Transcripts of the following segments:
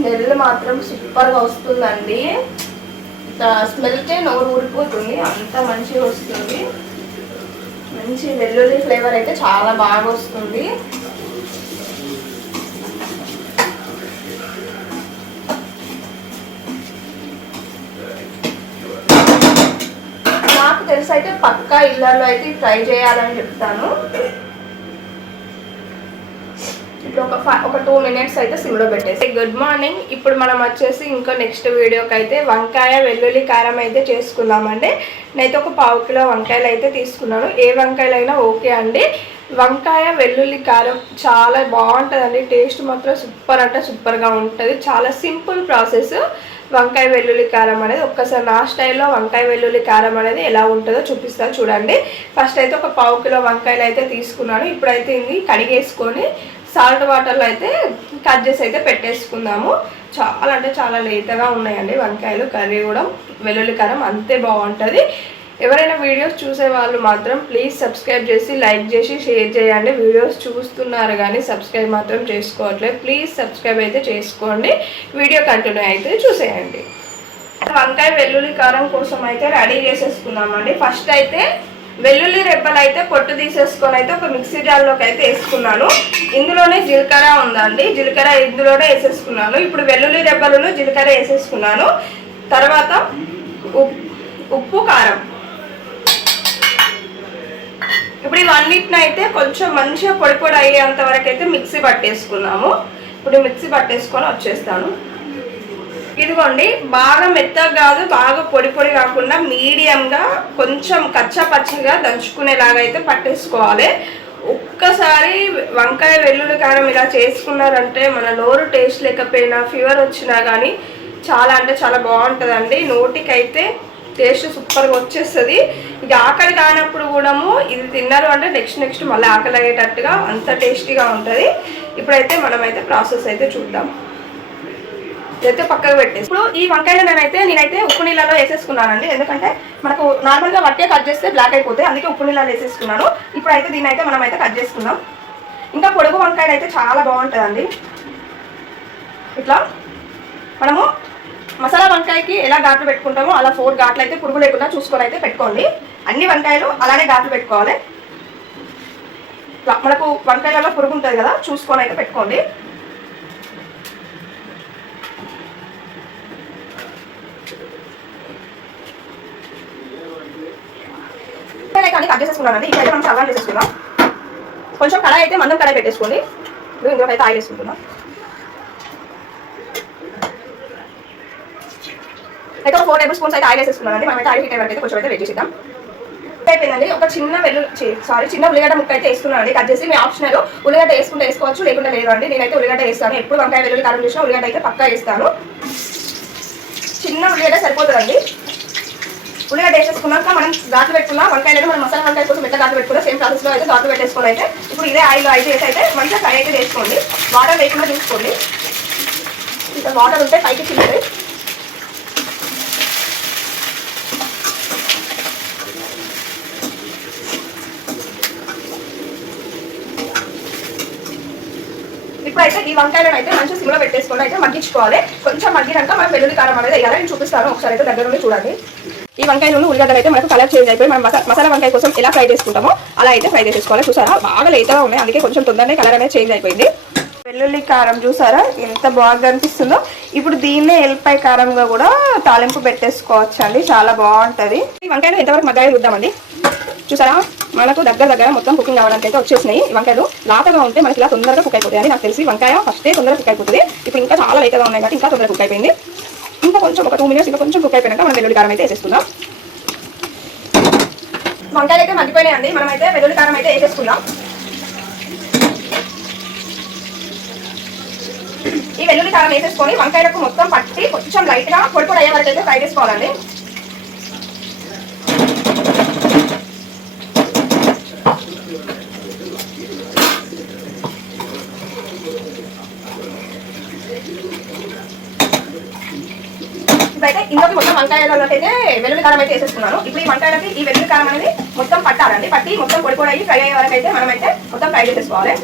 Smell మాత్రం సూపర్గా వస్తుందండి. స్మెల్కే నోరు ఊరిపోతుంది, అంత మంచిగా వస్తుంది. మంచి వెల్లుల్లి ఫ్లేవర్ అయితే చాలా బాగా వస్తుంది. నాకు తెలిసి అయితే పక్కా ఇళ్ళల్లో అయితే ట్రై చేయాలని చెప్తాను. ఇప్పుడు ఒక 2 minutes అయితే సిమ్లో పెట్టేసి. Good morning. ఇప్పుడు మనం వచ్చేసి ఇంకా నెక్స్ట్ వీడియోకి అయితే వంకాయ వెల్లుల్లి కారం అయితే చేసుకుందామండి. నేనైతే ఒక 1/4 కిలో వంకాయలు అయితే తీసుకున్నాను. ఏ వంకాయలైనా ఓకే అండి. వంకాయ వెల్లుల్లి కారం చాలా బాగుంటుందండి. టేస్ట్ మాత్రం సూపర్ అంటే సూపర్గా ఉంటుంది. చాలా సింపుల్ ప్రాసెస్ వంకాయ వెల్లుల్లి కారం అనేది. ఒక్కసారి నా స్టైల్లో వంకాయ వెల్లుల్లి కారం అనేది ఎలా ఉంటుందో చూపిస్తాను చూడండి. ఫస్ట్ అయితే ఒక 1/4 కిలో వంకాయలు అయితే తీసుకున్నాను. ఇప్పుడైతే ఇది కడిగేసుకొని సాల్ట్ వాటర్లో అయితే కట్ చేసి అయితే పెట్టేసుకుందాము. చాలా అంటే చాలా లేతగా ఉన్నాయండి వంకాయలు. కర్రీ కూడా వెల్లుల్లి కారం అంతే బాగుంటుంది. ఎవరైనా వీడియోస్ చూసే వాళ్ళు మాత్రం ప్లీజ్ సబ్స్క్రైబ్ చేసి లైక్ చేసి షేర్ చేయండి. వీడియోస్ చూస్తున్నారు కానీ సబ్స్క్రైబ్ మాత్రం చేసుకోవట్లేదు. ప్లీజ్ సబ్స్క్రైబ్ అయితే చేసుకోండి. వీడియో కంటిన్యూ అయితే చూసేయండి. వంకాయ వెల్లుల్లి కారం కోసం అయితే రెడీ చేసేసుకున్నామండి. ఫస్ట్ అయితే వెల్లుల్లి రెబ్బలు అయితే పొట్టు తీసేసుకొని అయితే ఒక మిక్సీ జార్లోకి అయితే వేసుకున్నాను. ఇందులోనే జీలకర్ర ఉందండి, జీలకర్ర ఇందులోనే వేసేసుకున్నాను. ఇప్పుడు వెల్లుల్లి రెబ్బలను జీలకర్ర వేసేసుకున్నాను. తర్వాత ఉప్పు కారం. ఇప్పుడు ఇవన్నిటిని అయితే కొంచెం మంచిగా పొడి పొడి అయ్యేంత వరకు అయితే మిక్సీ పట్టేసుకున్నాము. ఇప్పుడు మిక్సీ పట్టేసుకొని వచ్చేస్తాను. ఇదిగోండి, బాగా మెత్తగా కాదు, బాగా పొడి పొడి కాకుండా మీడియంగా కొంచెం కచ్చా పచ్చగా దంచుకునేలాగా అయితే పట్టేసుకోవాలి. ఒక్కసారి వంకాయ వెల్లుల్లి కారం ఇలా చేసుకున్నారంటే మన నోరు టేస్ట్ లేకపోయినా ఫీవర్ వచ్చినా కానీ చాలా అంటే చాలా బాగుంటుందండి. నోటికైతే టేస్ట్ సూపర్గా వచ్చేస్తుంది. ఇక ఆకలి కానప్పుడు కూడా ఇది తిన్నారు అంటే నెక్స్ట్ మళ్ళీ ఆకలి అయ్యేటట్టుగా అంత టేస్టీగా ఉంటుంది. ఇప్పుడైతే మనమైతే ప్రాసెస్ అయితే చూద్దాం. అయితే పక్కకు పెట్టేసి ఇప్పుడు ఈ వంకాయలు నేనైతే ఉప్పు నీళ్ళలో వేసేసుకున్నానండి. ఎందుకంటే మనకు నార్మల్గా వట్టే కట్ చేస్తే బ్లాక్ అయిపోతాయి, అందుకే ఉప్పు నీళ్ళలో వేసేసుకున్నాను. ఇప్పుడైతే దీన్ని అయితే మనమైతే కట్ చేసుకుందాం. ఇంకా పొడుగు వంకాయలు అయితే చాలా బాగుంటుందండి. ఇట్లా మనము మసాలా వంకాయకి ఎలా ఘాట్లు పెట్టుకుంటామో అలా 4 ఘాట్లు అయితే పురుగు లేకుండా చూసుకొని అయితే పెట్టుకోండి. అన్ని వంకాయలు అలానే ఘాట్లు పెట్టుకోవాలి. మనకు వంకాయలలో పురుగు ఉంటుంది కదా, చూసుకొని అయితే పెట్టుకోండి. కానీ కట్ చేసేసుకున్నానండి. ఇక్కడైతే మనం సర్వాన్ చేసేసుకుందాం. కొంచెం కడాయి అయితే మందం కడాయి పెట్టేసుకోండి. ఇందులో అయితే ఆయిల్ వేసుకుంటున్నాం. అయితే ఒక 4 టేబుల్ స్పూన్స్ అయితే ఆయిల్ వేసేసుకున్నానండి. మనమైతే ఆయిల్ హీట్ అయ్యే వరకు అయితే కొంచెం అయితే వెయిట్ చేసేద్దాం. అయిపోయిందండి. ఒక చిన్న ఉల్లిగడ్డ ముక్క అయితే వేసుకున్నానండి కట్ చేసి. మీ ఆప్షనల్ ఉల్లిగడ్డ వేసుకుంటే వేసుకోవచ్చు, లేకుండా లేదు అండి. నేనైతే ఉల్లిగడ్డ వేస్తాను. ఎప్పుడు వంకాయ వెల్లుల్లి కారం చేసినా ఉల్లిగడ్డ అయితే పక్కా వేస్తాను. చిన్న ఉల్లిగడ్డ సరిపోతుందండి. ఉల్లిగడ్డ వేసేసుకున్నాక మనం ఘాట్లు పెట్టుకున్నా వంకాయలను మనం మసాలా వంకాయ కోసం ఎంత ఘాట్లు పెట్టుకున్నా సేమ్ ప్రాసెస్లో అయితే ఘాట్లు పెట్టేసుకొని అయితే ఇప్పుడు ఇదే ఆయిల్లో అయితే మంచిగా ఫ్రై అయితే చేసుకోండి. వాటర్ వేయకుండా తీసుకోండి. ఇంకా వాటర్ ఉంటే పైకి చిల్లుతాయి. ఇప్పుడైతే ఈ వంకాయలను అయితే మంచిగా సిమ్లో పెట్టేసుకొని అయితే మగ్గించుకోవాలి. కొంచెం మగ్గినాక మనం వెల్లుల్లి కారం అనేది వేయాలి. నేను చూపిస్తాను, ఒకసారి అయితే దగ్గర నుండి చూడండి. ఈ వంకాయ నుండి ఉల్లిగడ్డలు అయితే మనకు కలర్ చేంజ్ అయిపోయి మనం మసాలా వంకాయ కోసం ఎలా ఫ్రై చేసుకుంటామో అలా అయితే ఫ్రై చేసుకోవాలి. చూసారా, బాగా లేతగా ఉన్నాయి, అందుకే కొంచెం తొందరనే కలర్ అనేది చేంజ్ అయిపోయింది. వెల్లుల్లి కారం చూసారా ఎంత బాగా అనిపిస్తుందో. ఇప్పుడు దీన్నే ఎల్లిపాయ కారంగా కూడా తాలింపు పెట్టేసుకోవచ్చు అండి, చాలా బాగుంటుంది. ఈ వంకాయలు ఎంతవరకు మగ్గాయో చూద్దామండి. చూసారా, మనకు దగ్గర మొత్తం కుకింగ్ అవ్వడానికి అయితే వచ్చేసినాయి. వంకాయలు లాతగా ఉంటే మనకి ఇలా తొందరగా కుక్ అయిపోతాయి అని నాకు తెలిసి వంకాయ ఫస్టే తొందరగా కుక్ అయిపోతుంది. ఇప్పుడు ఇంకా చాలా లేతగా ఉన్నాయి కాబట్టి ఇంకా తొందరగా కుక్ అయిపోయింది. ఇంకా కొంచెం ఒక 2 minutes ఇంకా కొంచెం కుక్ అయిపోయినాక మనం వెల్లుల్లి కారం అయితే వేసేసుకుందాం. వంకాయలు అయితే మగ్గిపోయినాయండి. మనమైతే వెల్లుల్లి కారం అయితే వేసేసుకుందాం. ఈ వెల్లుల్లి కారం వేసేసుకొని వంకాయలకు మొత్తం పట్టి కొంచెం లైట్గా పొడి పొడి అయ్యే వరకు అయితే ఫ్రై చేసుకోవాలండి. ఇప్పుడైతే ఇందులోకి మొత్తం వంకాయలకి అయితే వెల్లుల్లి కారం అయితే వేసేసుకున్నాను. ఇప్పుడు ఈ వంకాయలకి ఈ వెల్లుల్లి కారం అనేది మొత్తం పట్టాలండి. పట్టి మొత్తం పొడి పొడి అయ్యి ఫ్రై అయ్యే వరకు అయితే మనమైతే మొత్తం ఫ్రై చేసేసుకోవాలి.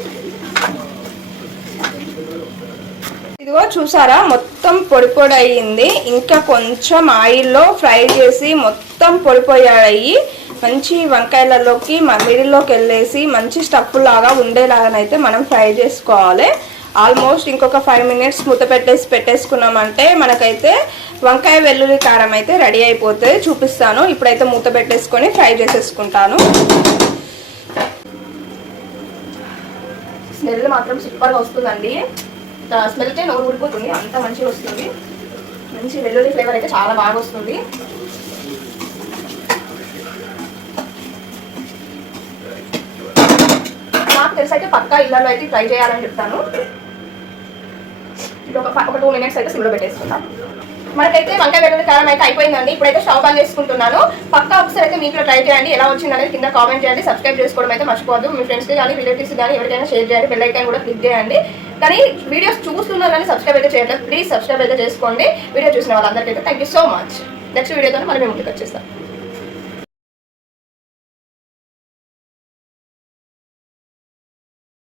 ఇదిగో చూసారా, మొత్తం పొడి పొడి అయ్యింది. ఇంకా కొంచెం ఆయిల్లో ఫ్రై చేసి మొత్తం పొడి పొడి అయ్యి మంచి వంకాయలలోకి మిడిల్లోకి వెళ్ళేసి మంచి స్టఫ్ లాగా ఉండేలాగానైతే మనం ఫ్రై చేసుకోవాలి. ఆల్మోస్ట్ ఇంకొక 5 minutes మూత పెట్టేసుకున్నామంటే మనకైతే వంకాయ వెల్లుల్లి కారం అయితే రెడీ అయిపోతుంది. చూపిస్తాను. ఇప్పుడైతే మూత పెట్టేసుకొని ఫ్రై చేసేసుకుంటాను. స్మెల్ మాత్రం సూపర్గా వస్తుందండి. స్మెల్కే నోరు ఊడిపోతుంది, అంత మంచిగా వస్తుంది. మంచి వెల్లుల్లి ఫ్లేవర్ అయితే చాలా బాగా వస్తుంది. నాకు తెలిసి అయితే పక్కా ఇళ్ళలో అయితే ట్రై చేయాలని చెప్తాను. ఇది ఒక 2 minutes అయితే సిమ్లో పెట్టేసుకుందాం. మనకైతే వంకాయ వెల్లుల్లి కారం అయితే అయిపోయిందండి. ఇప్పుడైతే స్టవ్ ఆన్ చేసుకుంటున్నాను. పక్కా ఒకసారి అయితే మీకు ట్రై చేయండి. ఎలా వచ్చింది అనేది కింద కామెంట్ చేయండి. సబ్స్క్రైబ్ చేసుకోవడం అయితే మర్చిపోవద్దు. మీ ఫ్రెండ్స్కి కానీ రిలేటివ్స్ కానీ ఎవరికైనా షేర్ చేయండి. బెల్ ఐకాన్ కూడా క్లిక్ చేయండి. కానీ వీడియోస్ చూస్తున్నారు కానీ సబ్స్క్రైబ్ అయితే చేయట్లేదు. ప్లీజ్ సబ్స్క్రైబ్ అయితే చేసుకోండి. వీడియో చూసిన వాళ్ళందరికీ అయితే thank you so much. Next వీడియోతో మళ్ళీ మేము ముందుకు వచ్చేస్తాం.